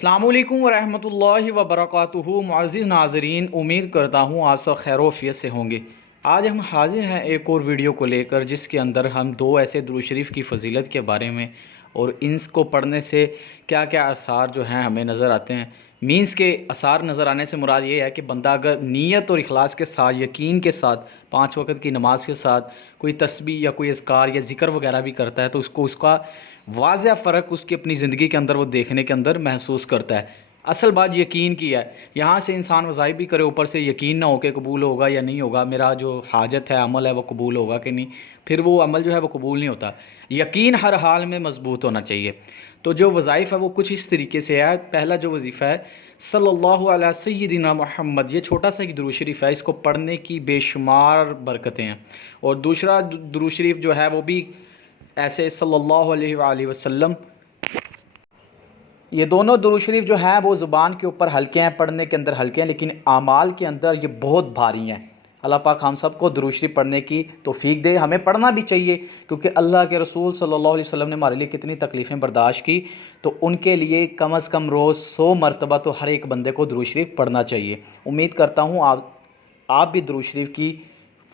अस्सलामु अलैकुम वरहमतुल्लाहि वबरकातुहू। मुअज़्ज़िज़ नाज़रीन, उम्मीद करता हूँ आप सब खैर वफ़ियत से होंगे। आज हम हाज़िर हैं एक और वीडियो को लेकर, जिसके अंदर हम दो ऐसे दुरूद शरीफ की फ़जीलत के बारे में और इनको पढ़ने से क्या क्या आसार जो हैं हमें नज़र आते हैं। मीन्स के आसार नज़र आने से मुराद ये है कि बंदा अगर नीयत और इखलास के साथ, यकीन के साथ, 5 वक़्त की नमाज के साथ कोई तस्बीह या कोई अज़कार या ज़िक्र वगैरह भी करता है, तो उसको उसका वाज़ह फ़र्क उसकी अपनी ज़िंदगी के अंदर वो देखने के अंदर महसूस करता है। असल बात यकीन की है। यहाँ से इंसान वज़ाइफ भी करे, ऊपर से यकीन ना हो कि कबूल होगा या नहीं होगा, मेरा जो हाजत है, अमल है, वो कबूल होगा कि नहीं, फिर वो अमल जो है वो कबूल नहीं होता। यकीन हर हाल में मज़बूत होना चाहिए। तो जो वज़ाइफ है वो कुछ इस तरीके से है। पहला जो वजीफ़ा है, सल्लल्लाहु अला सय्यिदिना मुहम्मद, ये छोटा सा एक दुरूद शरीफ है, इसको पढ़ने की बेशुमार बरकतें हैं। और दूसरा दुरूद शरीफ जो है वो भी ऐसे सल्लल्लाहु अलैहि वसल्लम। ये दोनों दुरूद शरीफ जो हैं वो ज़ुबान के ऊपर हल्के हैं, पढ़ने के अंदर हल्के हैं, लेकिन आमाल के अंदर ये बहुत भारी हैं। अल्लाह पाक हम सबको दुरूद शरीफ पढ़ने की तौफीक दे। हमें पढ़ना भी चाहिए, क्योंकि अल्लाह के रसूल सल्लल्लाहु अलैहि वसल्लम ने हमारे लिए कितनी तकलीफ़ें बर्दाश्त की, तो उनके लिए कम अज़ कम रोज़ 100 मरतबा तो हर एक बंदे को दुरूद शरीफ पढ़ना चाहिए। उम्मीद करता हूँ आप भी दुरूद शरीफ की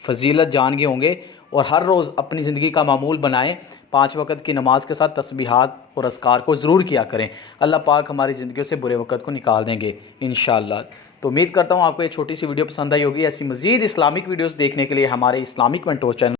फ़जीलत जान गए होंगे और हर रोज़ अपनी ज़िंदगी का मामूल बनाएं। 5 वक़्त की नमाज के साथ तस्बीहात और अज़कार को ज़रूर किया करें। अल्लाह पाक हमारी ज़िंदगियों से बुरे वक़्त को निकाल देंगे इंशाअल्लाह। तो उम्मीद करता हूँ आपको ये छोटी सी वीडियो पसंद आई होगी। ऐसी मज़ीद इस्लामिक वीडियोज़ देखने के लिए हमारे इस्लामिक मेंटोर चैनल